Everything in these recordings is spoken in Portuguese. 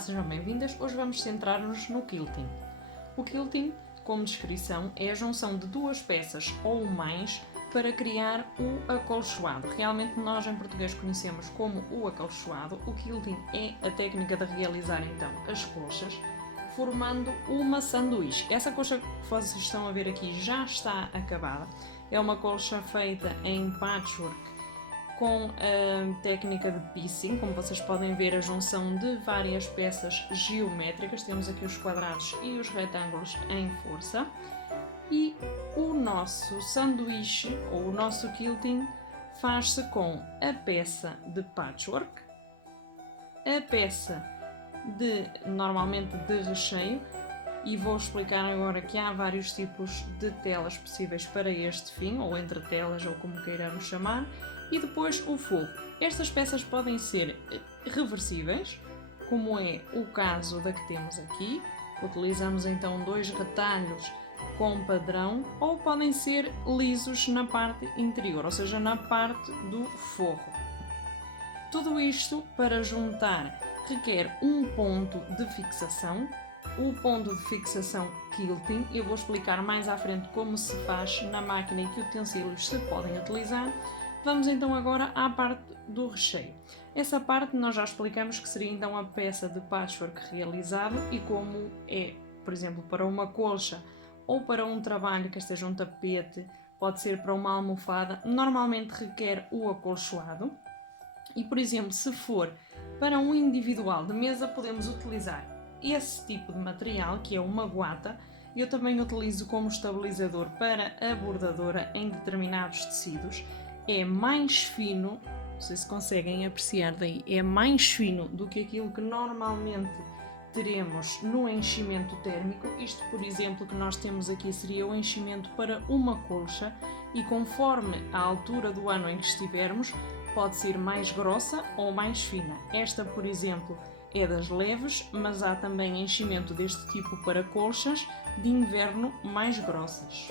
sejam bem-vindas. Hoje vamos centrar-nos no quilting. O quilting, como descrição, é a junção de duas peças ou mais para criar o acolchoado. Realmente nós em português conhecemos como o acolchoado. O quilting é a técnica de realizar então as colchas, formando uma sanduíche. Essa colcha que vocês estão a ver aqui já está acabada. É uma colcha feita em patchwork com a técnica de piecing. Como vocês podem ver, a junção de várias peças geométricas. Temos aqui os quadrados e os retângulos em força. E o nosso sanduíche, ou o nosso quilting, faz-se com a peça de patchwork, a peça normalmente de recheio, e vou explicar agora que há vários tipos de telas possíveis para este fim, ou entre telas, ou como queiramos chamar, e depois o forro. Estas peças podem ser reversíveis, como é o caso da que temos aqui. Utilizamos então dois retalhos com padrão, ou podem ser lisos na parte interior, ou seja, na parte do forro. Tudo isto para juntar requer um ponto de fixação. O ponto de fixação quilting, eu vou explicar mais à frente como se faz na máquina e que utensílios se podem utilizar. Vamos então agora à parte do recheio. Essa parte nós já explicamos que seria então a peça de patchwork realizado, e como é, por exemplo, para uma colcha ou para um trabalho que seja um tapete, pode ser para uma almofada, normalmente requer o acolchoado. E, por exemplo, se for para um individual de mesa, podemos utilizar esse tipo de material, que é uma guata. Eu também utilizo como estabilizador para a bordadora em determinados tecidos. É mais fino, não sei se conseguem apreciar daí, é mais fino do que aquilo que normalmente teremos no enchimento térmico. Isto, por exemplo, que nós temos aqui seria o enchimento para uma colcha, e conforme a altura do ano em que estivermos, pode ser mais grossa ou mais fina. Esta, por exemplo, é das leves, mas há também enchimento deste tipo para colchas de inverno mais grossas.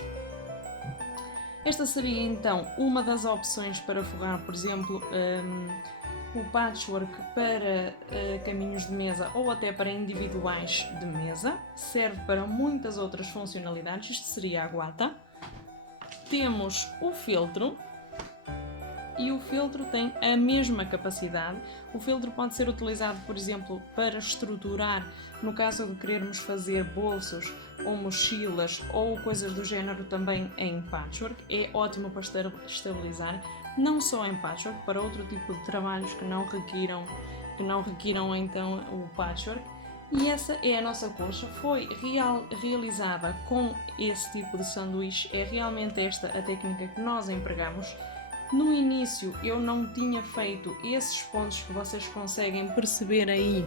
Esta seria então uma das opções para forrar, por exemplo, o patchwork para caminhos de mesa ou até para individuais de mesa. Serve para muitas outras funcionalidades. Isto seria a guata. Temos o feltro. E o feltro tem a mesma capacidade. O feltro pode ser utilizado, por exemplo, para estruturar, no caso de querermos fazer bolsos ou mochilas ou coisas do género também em patchwork. É ótimo para estabilizar, não só em patchwork, para outro tipo de trabalhos que não requiram então o patchwork. E essa é a nossa colcha, foi realizada com esse tipo de sanduíche. É realmente esta a técnica que nós empregamos. No início eu não tinha feito esses pontos que vocês conseguem perceber aí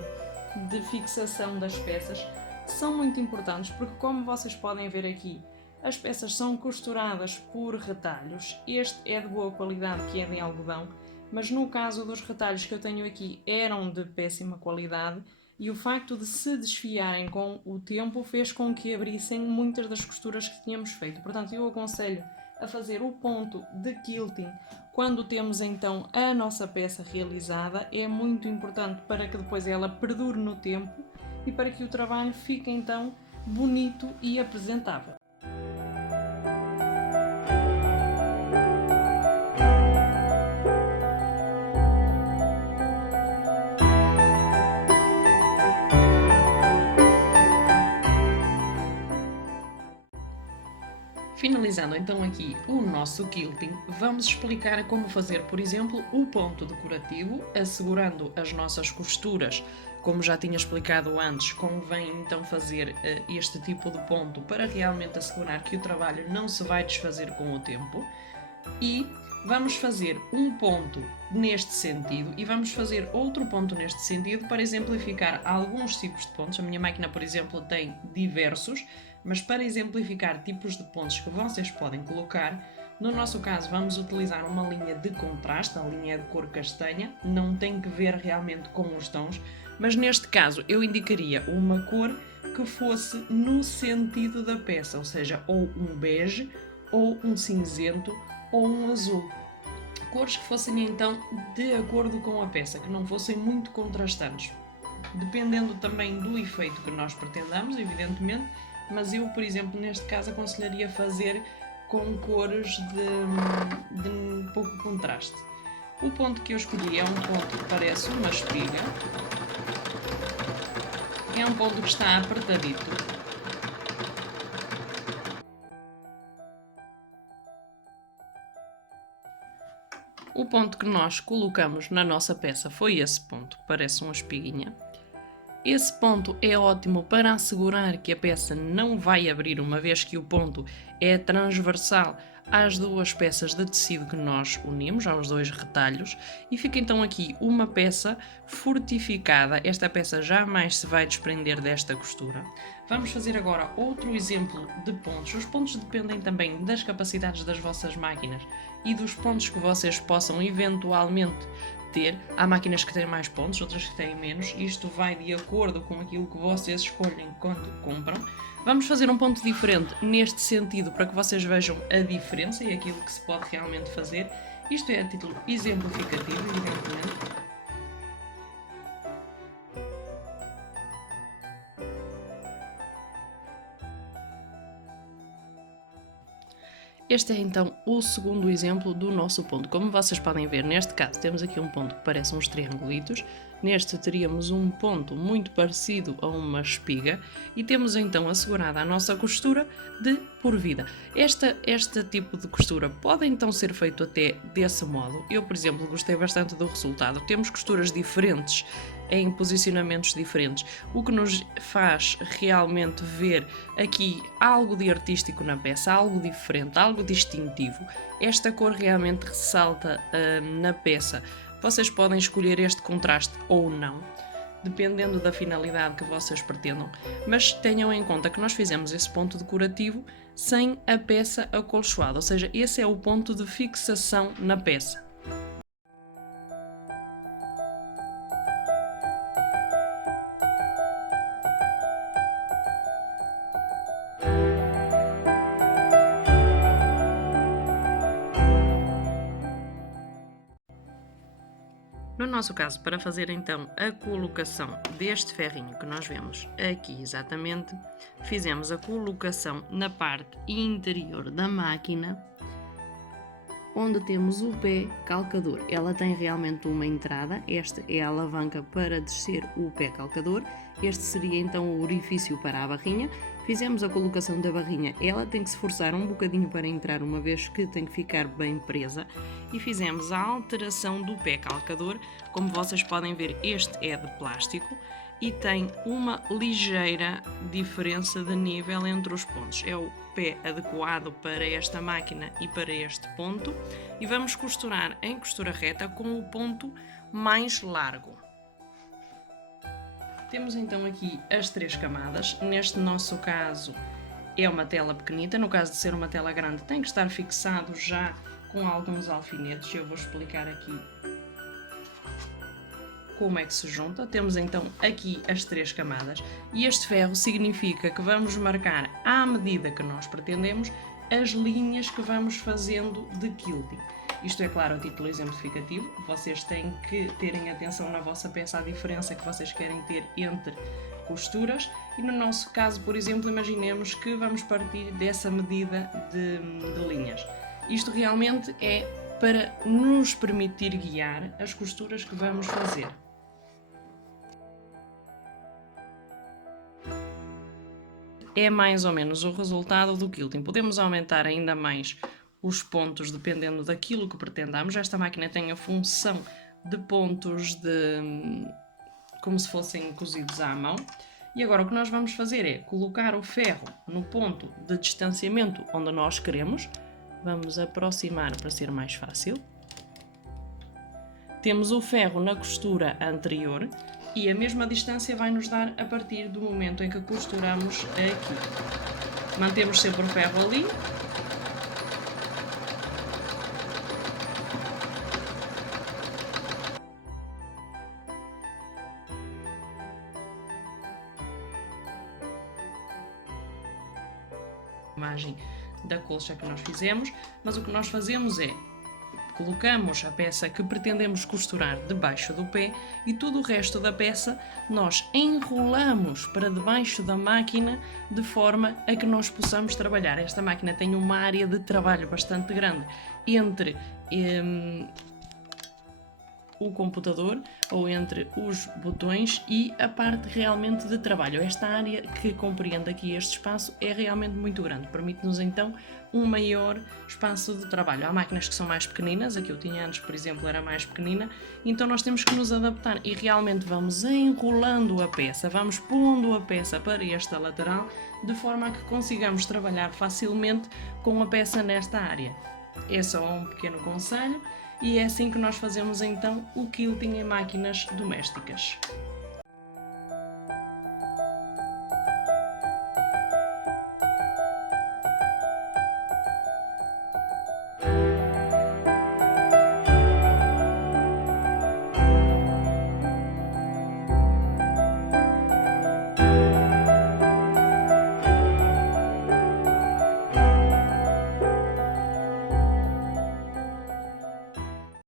de fixação das peças. São muito importantes porque, como vocês podem ver aqui, as peças são costuradas por retalhos. Este é de boa qualidade, que é de algodão, mas no caso dos retalhos que eu tenho aqui eram de péssima qualidade, e o facto de se desfiarem com o tempo fez com que abrissem muitas das costuras que tínhamos feito. Portanto, eu aconselho a fazer o ponto de quilting quando temos então a nossa peça realizada. É muito importante para que depois ela perdure no tempo e para que o trabalho fique então bonito e apresentável. Finalizando então aqui o nosso quilting, vamos explicar como fazer, por exemplo, o ponto decorativo, assegurando as nossas costuras. Como já tinha explicado antes, convém então fazer este tipo de ponto para realmente assegurar que o trabalho não se vai desfazer com o tempo. E vamos fazer um ponto neste sentido e vamos fazer outro ponto neste sentido para exemplificar alguns tipos de pontos. A minha máquina, por exemplo, tem diversos, mas para exemplificar tipos de pontos que vocês podem colocar, no nosso caso vamos utilizar uma linha de contraste, a linha é de cor castanha, não tem que ver realmente com os tons, mas neste caso eu indicaria uma cor que fosse no sentido da peça, ou seja, ou um bege, ou um cinzento, ou um azul. Cores que fossem então de acordo com a peça, que não fossem muito contrastantes. dependendo também do efeito que nós pretendamos, evidentemente, mas eu, por exemplo, neste caso aconselharia fazer com cores de pouco contraste. O ponto que eu escolhi é um ponto que parece uma espiga, é um ponto que está apertadito. O ponto que nós colocamos na nossa peça foi esse ponto, parece uma espiguinha. Esse ponto é ótimo para assegurar que a peça não vai abrir, uma vez que o ponto é transversal às duas peças de tecido que nós unimos, aos dois retalhos, e fica então aqui uma peça fortificada. Esta peça jamais se vai desprender desta costura. Vamos fazer agora outro exemplo de pontos. Os pontos dependem também das capacidades das vossas máquinas e dos pontos que vocês possam eventualmente ter. Há máquinas que têm mais pontos, outras que têm menos. Isto vai de acordo com aquilo que vocês escolhem quando compram. Vamos fazer um ponto diferente neste sentido para que vocês vejam a diferença e aquilo que se pode realmente fazer. Isto é a título exemplificativo, evidentemente. Este é então o segundo exemplo do nosso ponto. Como vocês podem ver, neste caso temos aqui um ponto que parece uns triangulitos, neste teríamos um ponto muito parecido a uma espiga e temos então assegurada a nossa costura de por vida. Este tipo de costura pode então ser feito até desse modo. Eu, por exemplo, gostei bastante do resultado. Temos costuras diferentes em posicionamentos diferentes, o que nos faz realmente ver aqui algo de artístico na peça, algo diferente, algo distintivo. Esta cor realmente ressalta na peça. Vocês podem escolher este contraste ou não, dependendo da finalidade que vocês pretendam, mas tenham em conta que nós fizemos esse ponto decorativo sem a peça acolchoada, ou seja, esse é o ponto de fixação na peça. No nosso caso, para fazer então a colocação deste ferrinho que nós vemos aqui exatamente, fizemos a colocação na parte interior da máquina, onde temos o pé calcador. Ela tem realmente uma entrada, esta é a alavanca para descer o pé calcador, este seria então o orifício para a barrinha. Fizemos a colocação da barrinha, ela tem que se forçar um bocadinho para entrar, uma vez que tem que ficar bem presa, e fizemos a alteração do pé calcador. Como vocês podem ver, este é de plástico e tem uma ligeira diferença de nível entre os pontos. É o pé adequado para esta máquina e para este ponto, e vamos costurar em costura reta com o ponto mais largo. Temos então aqui as 3 camadas. Neste nosso caso é uma tela pequenita, no caso de ser uma tela grande tem que estar fixado já com alguns alfinetes. Eu vou explicar aqui como é que se junta. Temos então aqui as 3 camadas e este ferro significa que vamos marcar, à medida que nós pretendemos, as linhas que vamos fazendo de quilting. Isto é, claro, a título exemplificativo. Vocês têm que terem atenção na vossa peça à diferença que vocês querem ter entre costuras, e no nosso caso, por exemplo, imaginemos que vamos partir dessa medida de linhas. Isto realmente é para nos permitir guiar as costuras que vamos fazer. É mais ou menos o resultado do quilting. Podemos aumentar ainda mais os pontos dependendo daquilo que pretendamos. Esta máquina tem a função de pontos como se fossem cozidos à mão. E agora o que nós vamos fazer é colocar o ferro no ponto de distanciamento onde nós queremos. Vamos aproximar para ser mais fácil. Temos o ferro na costura anterior e a mesma distância vai nos dar a partir do momento em que costuramos aqui. Mantemos sempre o ferro ali. Imagem da colcha que nós fizemos, mas o que nós fazemos é colocamos a peça que pretendemos costurar debaixo do pé e todo o resto da peça nós enrolamos para debaixo da máquina de forma a que nós possamos trabalhar. Esta máquina tem uma área de trabalho bastante grande entre o computador ou entre os botões e a parte realmente de trabalho. Esta área que compreende aqui este espaço é realmente muito grande, permite-nos então um maior espaço de trabalho. Há máquinas que são mais pequeninas, a que eu tinha antes, por exemplo, era mais pequenina, então nós temos que nos adaptar e realmente vamos enrolando a peça, vamos pondo a peça para esta lateral, de forma a que consigamos trabalhar facilmente com a peça nesta área. É só um pequeno conselho. E é assim que nós fazemos então o quilting em máquinas domésticas.